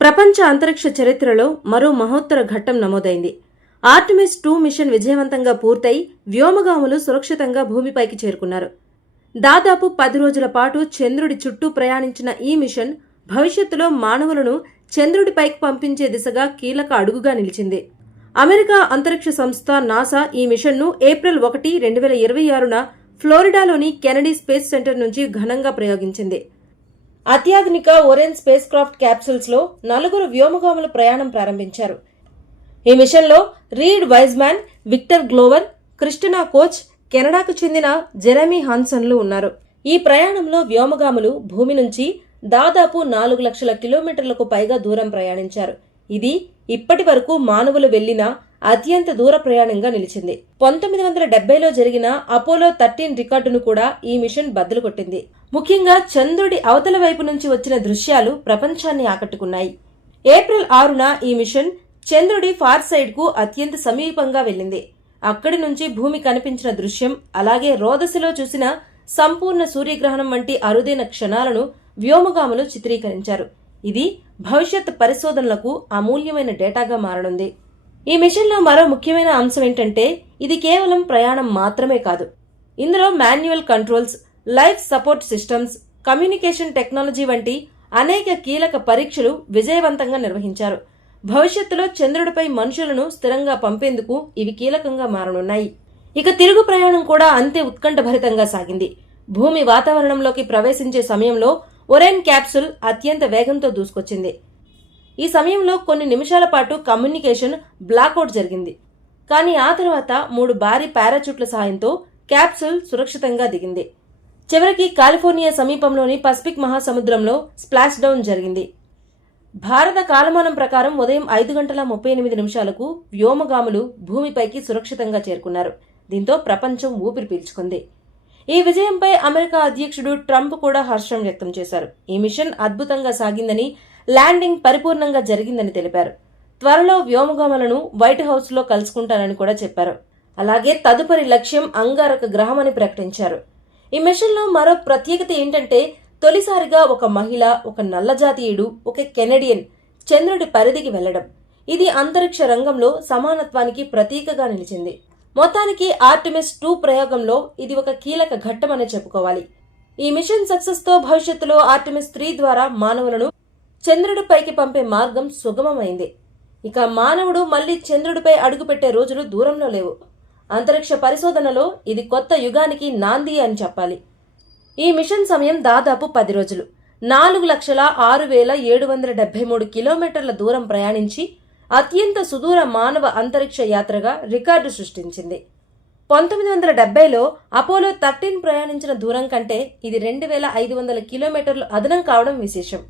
ప్రపంచ అంతరిక్ష చరిత్రలో మరో మహోత్తర ఘట్టం నమోదైంది. ఆర్టెమిస్ 2 మిషన్ విజయవంతంగా పూర్తయి వ్యోమగాములు సురక్షితంగా భూమిపైకి చేరుకున్నారు. దాదాపు 10 రోజుల పాటు చంద్రుడి చుట్టూ ప్రయాణించిన ఈ మిషన్ భవిష్యత్తులో మానవులను చంద్రుడిపైకి పంపించే దిశగా కీలక అడుగుగా నిలిచింది. అమెరికా అంతరిక్ష సంస్థ నాసా ఈ మిషన్ను ఏప్రిల్ 1, 2026న ఫ్లోరిడాలోని కెనడీ స్పేస్ సెంటర్ నుంచి ఘనంగా ప్రయోగించింది. అత్యాధునిక ఒరెన్ స్పేస్ క్రాఫ్ట్ క్యాప్సూల్స్ లో 4 వ్యోమగాములు ప్రయాణం ప్రారంభించారు. ఈ మిషన్లో Reid Wiseman, Victor Glover, Christina Koch, కెనడాకు చెందిన జెరెమీ హాన్సన్లు ఉన్నారు. ఈ ప్రయాణంలో వ్యోమగాములు భూమి నుంచి దాదాపు 4 లక్షల కిలోమీటర్లకు పైగా దూరం ప్రయాణించారు. ఇది ఇప్పటి వరకు మానవులు వెళ్లిన అత్యంత దూర ప్రయాణంగా నిలిచింది. 1970లో జరిగిన అపోలో 13 రికార్డును కూడా ఈ మిషన్ బద్దలు కొట్టింది. ముఖ్యంగా చంద్రుడి అవతల వైపు నుంచి వచ్చిన దృశ్యాలు ప్రపంచాన్ని ఆకట్టుకున్నాయి. ఏప్రిల్ 6న ఈ మిషన్ చంద్రుడి ఫార్ సైడ్ కు అత్యంత సమీపంగా వెళ్లింది. అక్కడి నుంచి భూమి కనిపించిన దృశ్యం, అలాగే రోదసిలో చూసిన సంపూర్ణ సూర్యగ్రహణం వంటి అరుదైన క్షణాలను వ్యోమగాములు చిత్రీకరించారు. ఇది భవిష్యత్ పరిశోధనలకు అమూల్యమైన డేటాగా మారనుంది. ఈ మిషన్లో మరో ముఖ్యమైన అంశం ఏంటంటే, ఇది కేవలం ప్రయాణం మాత్రమే కాదు. ఇందులో manual controls, life support systems, communication technology వంటి అనేక కీలక పరీక్షలు విజయవంతంగా నిర్వహించారు. భవిష్యత్తులో చంద్రుడిపై మనుషులను స్థిరంగా పంపేందుకు ఇవి కీలకంగా మారనున్నాయి. ఇక తిరుగు ప్రయాణం కూడా అంతే ఉత్కంఠభరితంగా సాగింది. భూమి వాతావరణంలోకి ప్రవేశించే సమయంలో ఒరెన్ క్యాప్సూల్ అత్యంత వేగంతో దూసుకొచ్చింది. ఈ సమయంలో కొన్ని నిమిషాల పాటు కమ్యూనికేషన్ బ్లాక్అవుట్ జరిగింది. కానీ ఆ తర్వాత 3 భారీ పారాచూట్ల సహాయంతో క్యాప్సూల్ సురక్షితంగా దిగింది. చివరికి కాలిఫోర్నియా సమీపంలోని పసిఫిక్ మహాసముద్రంలో స్ప్లాష్ డౌన్ జరిగింది. భారత కాలమానం ప్రకారం ఉదయం 5:38 వ్యోమగాములు భూమిపైకి సురక్షితంగా చేరుకున్నారు. దీంతో ప్రపంచం ఊపిరి పీల్చుకుంది. ఈ విజయంపై అమెరికా అధ్యక్షుడు ట్రంప్ కూడా హర్షం వ్యక్తం చేశారు. ఈ మిషన్ అద్భుతంగా సాగిందని, ల్యాండింగ్ పరిపూర్ణంగా జరిగిందని తెలిపారు. త్వరలో వ్యోమగాములను వైట్ హౌస్ లో కలుసుకుంటానని కూడా చెప్పారు. అలాగే తదుపరి లక్ష్యం అంగారక గ్రహం అని ప్రకటించారు. ఈ మిషన్ లో మరో ప్రత్యేకత ఏంటంటే, తొలిసారిగా ఒక మహిళ, ఒక నల్లజాతీయుడు, ఒక కెనడియన్ చంద్రుడి పరిధికి వెళ్లడం. ఇది అంతరిక్ష రంగంలో సమానత్వానికి ప్రతీకగా నిలిచింది. మొత్తానికి ఆర్టెమిస్ 2 ప్రయోగంలో ఇది ఒక కీలక ఘట్టమనే చెప్పుకోవాలి. ఈ మిషన్ సక్సెస్ తో భవిష్యత్తులో ఆర్టెమిస్ 3 ద్వారా మానవులను చంద్రుడిపైకి పంపే మార్గం సుగమమైంది. ఇక మానవుడు మళ్లీ చంద్రుడిపై అడుగుపెట్టే రోజులు దూరంలో లేవు. అంతరిక్ష పరిశోధనలో ఇది కొత్త యుగానికి నాంది అని చెప్పాలి. ఈ మిషన్ సమయం దాదాపు 10 రోజులు. 4,06,773 కిలోమీటర్ల దూరం ప్రయాణించి అత్యంత సుదూర మానవ అంతరిక్ష యాత్రగా రికార్డు సృష్టించింది. 1970లో అపోలో 13 ప్రయాణించిన దూరం కంటే ఇది 2,500 కిలోమీటర్లు అదనం కావడం విశేషం.